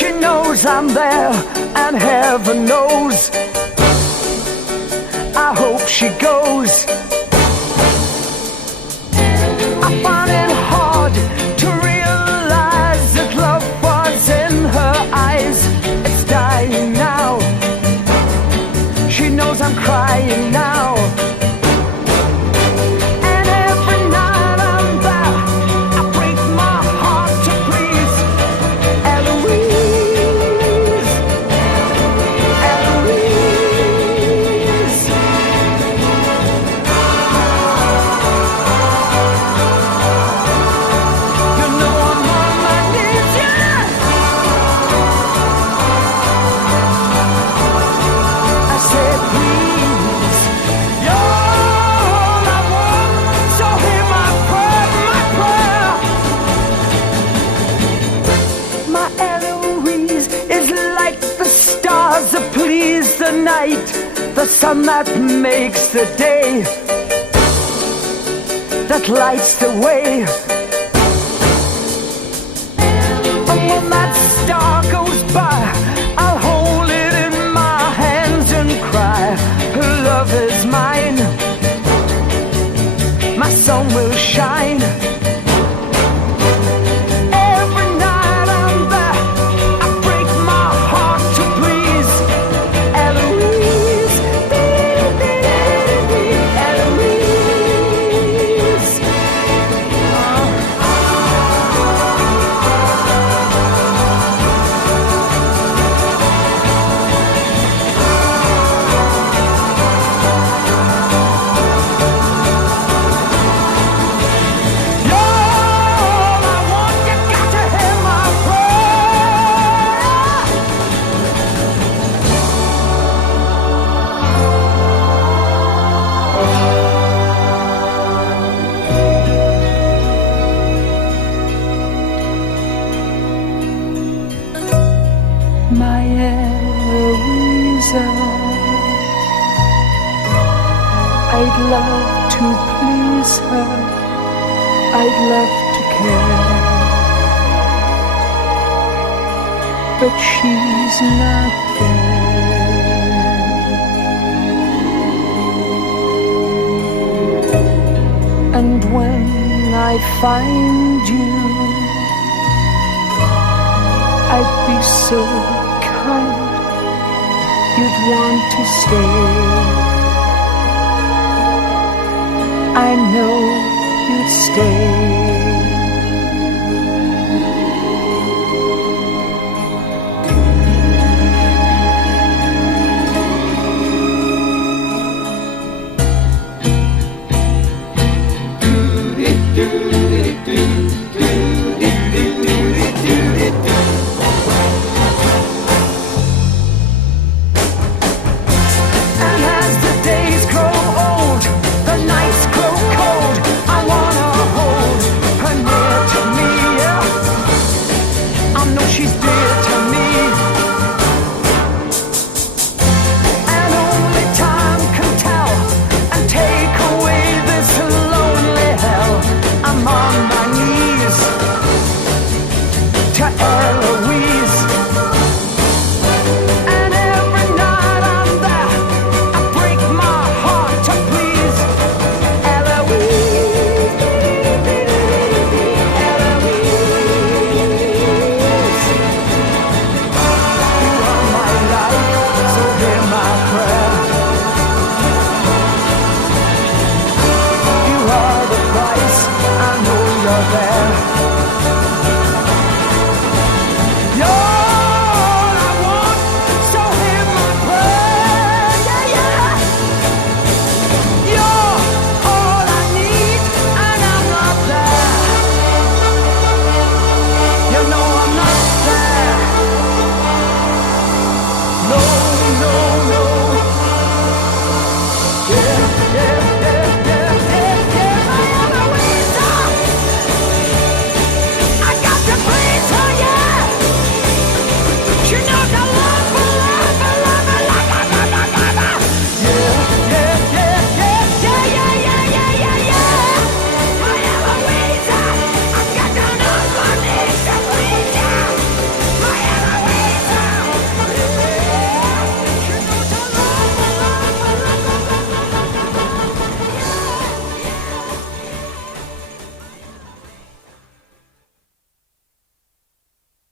She knows I'm there, and heaven knows I hope she goes. I find it hard to realize that love was in her eyes. It's dying now. She knows I'm crying now. And every night I'm there, I break my heart to please Eloise. Eloise. You know I'm on my knees, yeah. I said, please, you're all I want, so hear my prayer, my prayer. My Eloise is like the stars that please the night, the sun that makes the day, that lights the way. And when that star goes by, I'll hold it in my hands and cry, her love is mine, my sun will shine. Every night I'm there, I break my heart to please Eloise. Eloise. You're all I want, you got to hear my prayer. My Eloisa, I'd love to please her, I'd love to care, but she's not there. And when I find you, I'd be so kind, you'd want to stay. I know you'd stay.